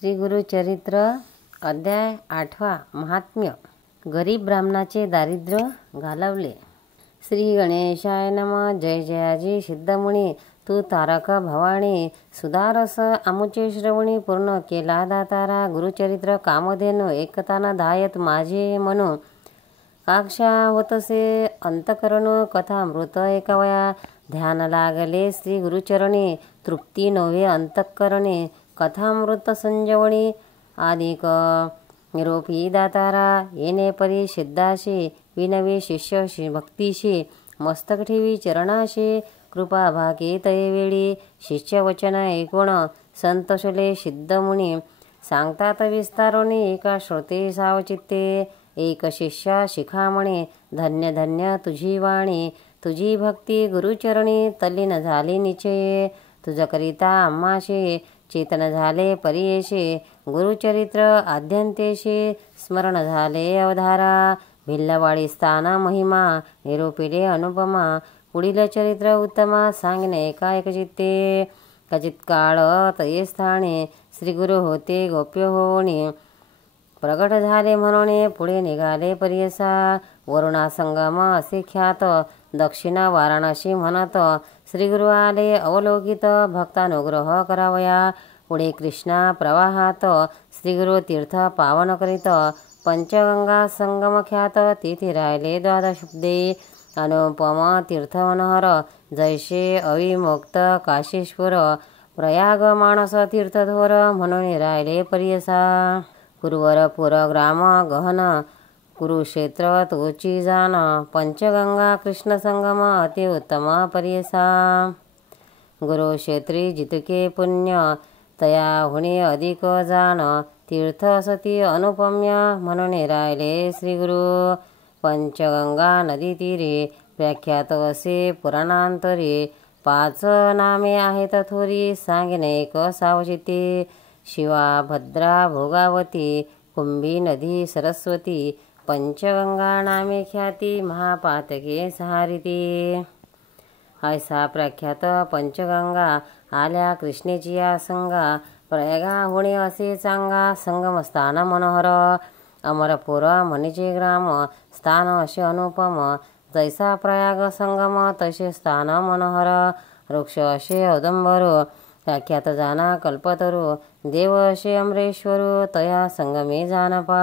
श्री गुरुचरित्र अध्याय 8 महात्म्य. गरीब ब्राह्मणाचे दारिद्र्य घालवले. श्री गणेशाय नम. जय जयाजी सिद्धमुनी. तू तारक भवानी सुधारस आमुचे श्रवणी. पूर्ण केला दातारा गुरुचरित्र कामधेनु. एकताना धायत माझे मनो. काक्षा होतसे अंतकरणो. कथामृत एकवया ध्यान लागले श्री गुरुचरणी. तृप्ती नव्हे अंतःकरणे. कथामृत संजीवनी. आदिक निरोपी दातारा. येणे परी सिद्धाशी. विनवी शिष्य भक्तीशी. मस्तक ठेवी चरणाशी. कृपा भाके तये वेळी. शिष्य वचन ऐकोण संतोषले सिद्धमुनी. सांगतात विस्तारोनी एका श्रोते सावचित्ते. एक शिष्या शिखामणे. धन्य धन्य तुझी वाणी. तुझी भक्ती गुरुचरणी. तल्लीन झाली निश्चये. तुझ करिता आम्हाशे. चेतन झाले परियेशे. गुरुचरित्र आद्यंतेशे. स्मरण झाले अवधारा. भिल्लवाडी स्थान महिमा. निरोपिले अनुपमा. पुढील चरित्र उत्तमा. सांगणे एका एकचित्ते. कचित काळ तये स्थाने. श्री गुरु होते गोप्य होणे. प्रगट झाले म्हणून पुढे निघाले परियसा. वरुणा संगम असे ख्यात. दक्षिण वाराणसी म्हणत. श्रीगुरु आले अवलोकित. भक्तानुग्रह करावया. पुढे कृष्णा प्रवाहात. श्रीगुरु तीर्थ पावन करीत. पंचगंगा संगम ख्यात. तेथे राहिले द्वादशब्दे. अनुपम तीर्थ मनोहर. जैसे अविमुक्त काशीश्वर. प्रयाग मानस तीर्थधोर. म्हणून राहिले परियसा. कुरुवरपुर ग्राम गहन. कुरुक्षेत्र तोची जान. पंचगंगा कृष्ण संगम अति उत्तम परियसा. गुरुक्षेत्री जितके पुण्य. तया हुणे अधिक जान. तीर्थ असती अनुपम्य. म्हणून राहिले श्रीगुरु. पंचगंगा नदी तीरे. व्याख्यात असे पुराणांतरे. 5 नामे आहेत थोरी. सांगणे एक सावचिते. शिवा भद्रा भोगावती. कुंभी नदी सरस्वती. पंचगंगा नामे ख्याती. महापातके सहारिती. ऐसा प्रख्यात पंचगंगा. आल्या कृष्णेची या संगा. प्रयागा होणे असे चांगा. संगमस्थान मनोहर. अमरपुर मनीचे ग्राम. स्थान असे अनुपम. जैसा प्रयाग संगम तसे स्थान मनोहर. वृक्ष असे औदंबरू. व्याख्यात जाना कल्पतरू. देव असे अमरेश्वरू. तया संगमे जानपा.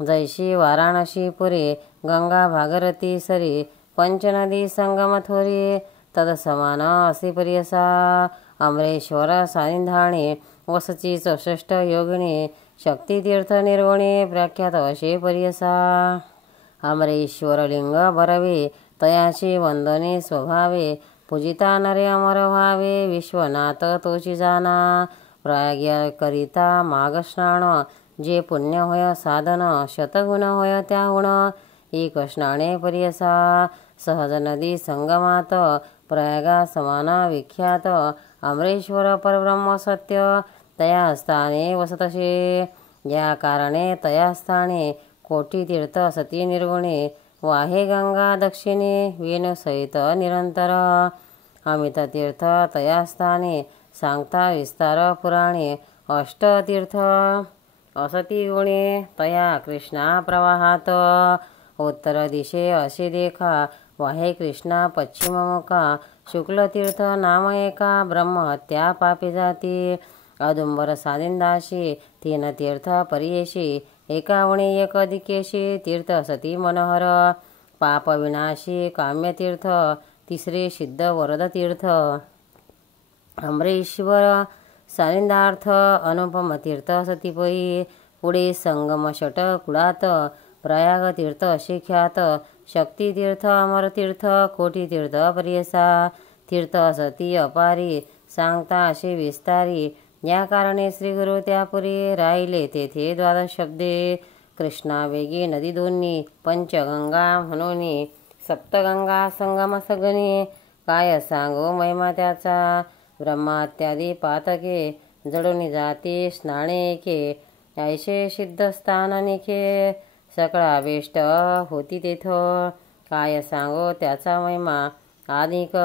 जैशी वाराणसी पुरी. गंगा भागरथी सरी. पंचनदी संगम थोरी. तदसमान असे परियसा. अमरेश्वर सानिधाने. वसची 64 योगिनी. शक्तितीर्थ निर्गुणे. प्रख्यात असे परियसा. अमरेश्वर लिंग भरवे. तयाचे वंदने स्वभावे. पूजिता नरे अमर व्हावे. विश्वनाथ तोची जाना. प्रयाग्य करिता माघ स्नान. जे पुण्य होय साधन. शतगुण होय त्याहुण. एक स्नाने परियसा. सहज नदी संगमात. प्रयागा समान विख्यात. अमरेश्वर परब्रह्म सत्य. तया स्थाने वसतसे. या कारणे तया स्थाने. कोटी तीर्थ सती निर्गुणे. वाहे गंगा दक्षिणे. वेणुसहित निरंतर. अमित तीर्थ तया स्थाने. सांगता विस्तार पुराणे. अष्टतीर्थ असती गुणे. तया कृष्णा प्रवाहात. उत्तर दिशे असे देखा. वाहे कृष्णा पश्चिममुखा. शुक्लतीर्थ नाम एका. ब्रह्महत्या पापी जाती. औदुंबर सानिंदाशी. 3 तीर्थ परियेशी. एकावणे एक दिकेशी. तीर्थ सती मनोहर. पाप विनाशी काम्यतीर्थ. 3 सिद्ध वरद तीर्थ. अमरेश्वर सानिंदार्थ. अनुपम तीर्थ सतीपई. पुढे संगम षट कुळात. प्रयाग तीर्थ असे ख्यात. शक्तितीर्थ अमरतीर्थ. कोटी तीर्थ परियसा. तीर्थ असती अपारी. सांगता असे विस्तारी. या कारणे श्रीगुरु त्यापुरी. राहिले तेथे द्वादश शब्दे. कृष्णा वेगी नदी दोन्ही. पंचगंगा म्हणून. सप्तगंगा संगम सगणी. काय सांगो महिमा त्याचा. ब्रह्मात्यादी पातके. जडून जाती स्नाने एके. ऐसे सिद्ध स्थान निखे. सकळाभीष्ट होती तेथ. काय सांगो त्याचा महिमा. आदिक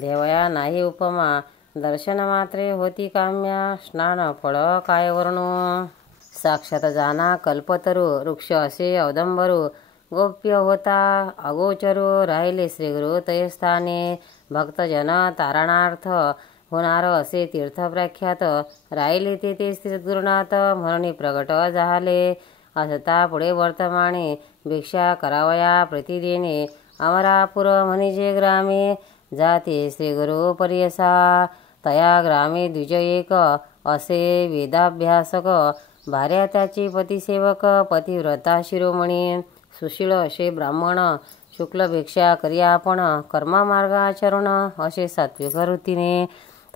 देवया नाही उपमा. दर्शन मात्रे होती काम्या स्नान फळ काय वर्णू साक्षात जाना कल्पतरू वृक्ष असे औदंबरू गोप्य होता अगोचरू राहिले श्रीगुरु तय स्थाने भक्तजन तारणार्थ होणार असे तीर्थ प्रख्यात राहिले ते सद्गुरुनाथ म्हणून प्रगट झाले असता पुढे वर्तमाने भिक्षा करावया प्रतिदिने अमरापुर म्हणिजे ग्रामे जाते श्रीगुरु परियसा तया ग्रामे द्विज एक असे वेदाभ्यासक भार्या त्याची पतिसेवक पतिव्रता शिरोमणी सुशील असे ब्राह्मण शुक्ल भिक्षा करी आपण कर्ममार्गाचरण असे सात्विक वृत्तीने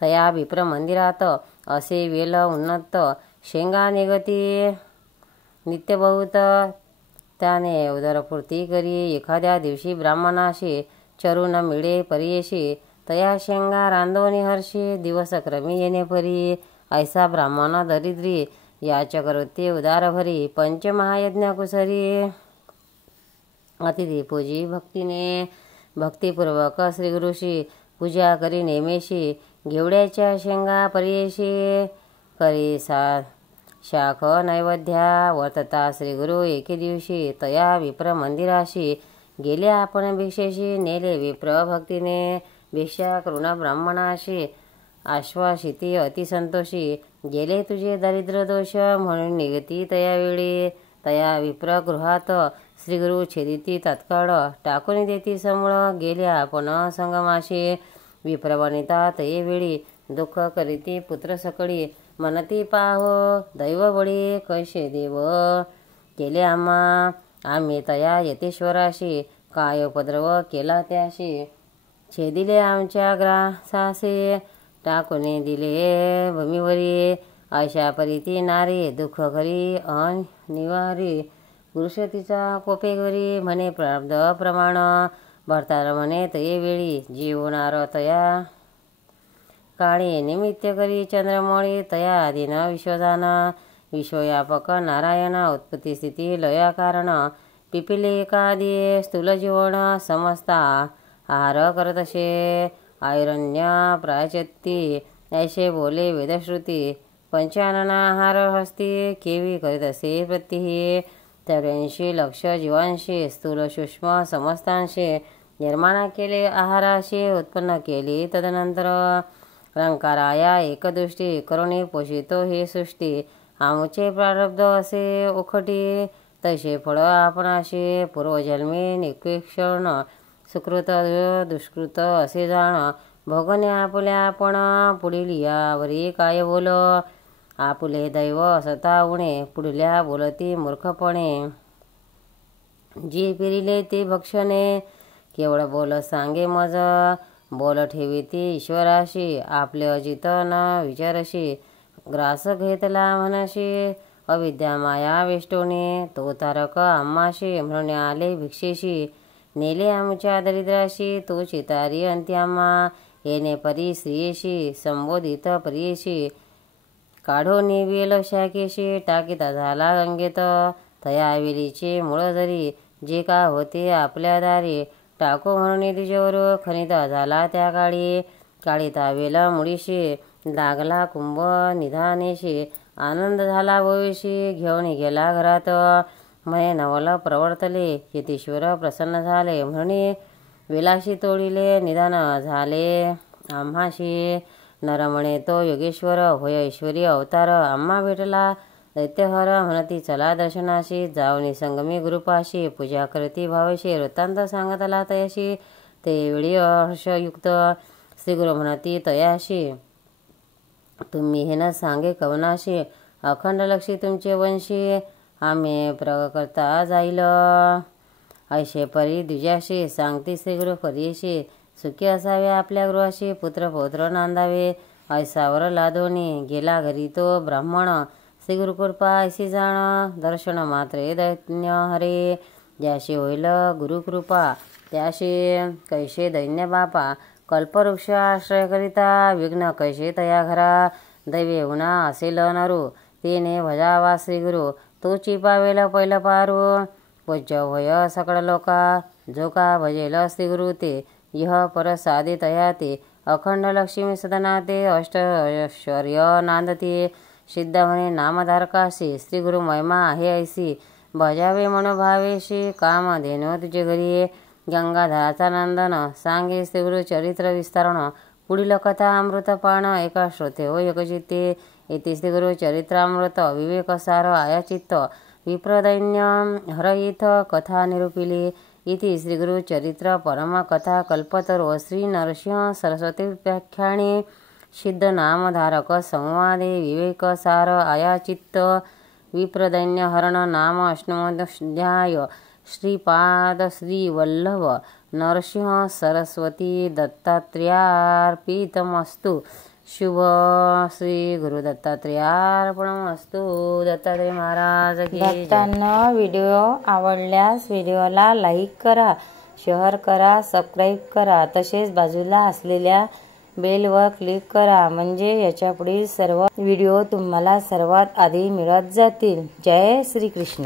तया विप्र मंदिरात असे वेल उन्नत शेंगा निगती नित्य बहुत त्याने उदरपूर्ती करी एखाद्या दिवशी ब्राह्मणाशी चरून मिळे परियेशी तया शेंगा रांधोनी हर्षी दिवस क्रमी येणे परी ऐसा ब्राह्मण दरिद्री याचक वृत्ती उदार भरी पंचमहायज्ञ कुसरी अतिथी पूजी भक्तीने भक्तिपूर्वक श्रीगुरुशी पूजा करी नेमेशी घेवड्याच्या शेंगा परियेशी करी शाख नैवेद्या वर्तता श्रीगुरु एके दिवशी तया विप्र मंदिराशी गेले आपण भिक्षेशी नेले विप्र भक्तीने भिक्षा करुणा ब्राह्मणाशी आश्वासिती अतिसंतोषी गेले तुझे दारिद्र्य दोष म्हणून निगती तयावेळी तया विप्र गृहात श्रीगुरु छेदिती तात्काळ टाकून देती समूळ गेले आपण संगमाशी विप्रवनिता तयेवेळी दुःख करीती पुत्र सकळी मनती पाहो दैव बळी कैसे देव केले आम्ही तया यतेश्वराशी काय उपद्रव केला त्याशी छेदिले आमच्या ग्रासासे टाकून दिले भूमीवरी अशा परीती नारी दुःख करी अनिवारी पुरुष तिचा कोपेवरी म्हणे प्रारब्ध प्रमाण भरतार म्हणे तये वेळी जीवनार तया काळी निमित्त करी चंद्रमौळी तया आदिन विश्वदान विश्वव्यापक नारायण उत्पत्ती स्थिती लया कारण पिपिले एकादी स्थूल जीवन समजता आहार करतसे आयरण्य प्राचत्ती ऐसे बोले वेदश्रुती पंचाननाहार हस्ती केवी करीत असे प्रत्यही 83 लक्ष जीवांशी स्थूल सूक्ष्म समस्तांशी निर्माण केले आहाराशी उत्पन्न केली तदनंतर अलंकाराया एकदृष्टी करुणी पोषितो हे सृष्टी आमुचे प्रारब्ध असे उखटी तसे फळ आपणाशी पूर्वजन्मी निकृष्ण सुकृत दुष्कृत असे जाण भोगणे आपुल्या आपण पुढील यावरी काय बोल आपुले दैव असता उणे पुढल्या बोलती मूर्खपणे जी पिरिले ते भक्षणे केवळ बोल सांगे मज बोल ठेविती ईश्वराशी आपले अजित न विचारशी ग्रास घेतला म्हणशी अविद्या माया वेष्टोने तो तारक आम्हाशी म्हणून आले भिक्षेशी नेले आमच्या दरिद्राशी तो चितारी अंत्यामा येणे परी स्त्रियेशी संबोधित प्रियेशी काढो निवेल शाखेशी टाकीता झाला गंगेत तया वेलीचे मूळ जरी जे का होते आपल्या दारी टाको म्हणून तुझ्यावर खनिता झाला त्या काळी काळीता वेला मुळीशी लागला कुंभ निधानेशी आनंद झाला भविष्य घेऊन गेला घरात मये नवल प्रवर्तले यतीश्वर प्रसन्न झाले म्हणून विलाशी तोडिले निधान झाले आम्हाशी नर म्हणे तो योगेश्वर होय ऐश्वरी अवतार आम्हा भेटला दैत्यहर म्हणती चला दर्शनाशी जाऊनी संगमी गुरुपाशी पूजा करती भावेशी वृत्तांत सांगतला तयाशी ते वेळी हर्षयुक्त श्रीगुरु म्हणती तयाशी तुम्ही हे न सांगे कवनाशी अखंड लक्षी तुमचे वंशी आम्ही प्रकर्ता जाईल ऐशे परी द्विजाशी सांगती श्रीगुरु परीशी सुखी असावे आपल्या गृहाशी पुत्र पौत्र नांदावे ऐसावर लादोनी गेला घरी तो ब्राह्मण श्रीगुरुकृपा ऐशी जाण दर्शन मात्रे दैन्य हरे ज्याशी होईल गुरुकृपा त्याशी कैसे दैन्य बापा कल्पवृक्ष आश्रय करिता विघ्न कैसे तया घरा दैवे उना असेल नरू तेने भजावा श्रीगुरु तो चिपावेल पहिलं पारू पूज्य होय सकळ लोका जो का भजेल श्रीगुरु ते यह पर साधे तया ते अखंड लक्ष्मी सदना ते अष्टऐश्वर्य नांदती सिद्धावने नामधारकाशी श्री गुरु महिमा आहे ऐसी भजावे मनोभावेशी काम धेनो तुझे घरी गंगाधराचा नंदन सांगे श्री गुरु चरित्र विस्तारण पुढील कथा अमृतपान एका श्रोते हो एकचित्ते इति श्री गुरु चरित्रामृत विवेकसार आयाचित्त विप्रदैन्य हरयिथ कथा निरूपिली इति श्री गुरु चरित्र परम कथा कल्पतरो श्री नरसिंह सरस्वती व्याख्याने सिद्ध नामधारक संवादे विवेकसार आयाचित्त विप्रदैन्य हरण नाम अष्टमोध्याय श्रीपाद श्री वल्लभ नरसिंह सरस्वती दत्तात्रेयार्पितमस्तु शुभ श्री गुरु दत्तात्रेयार्पणमस्तु दत्तात्रेय महाराज की जय। भक्तांनो, व्हिडिओ आवडल्यास व्हिडिओला लाईक करा, शेअर करा, सबस्क्राईब करा, तसेच बाजूला असलेल्या बेलवर क्लिक करा म्हणजे याच्या पुढील सर्व व्हिडिओ तुम्हाला सर्वात आधी मिळत जातील। जय श्री कृष्ण।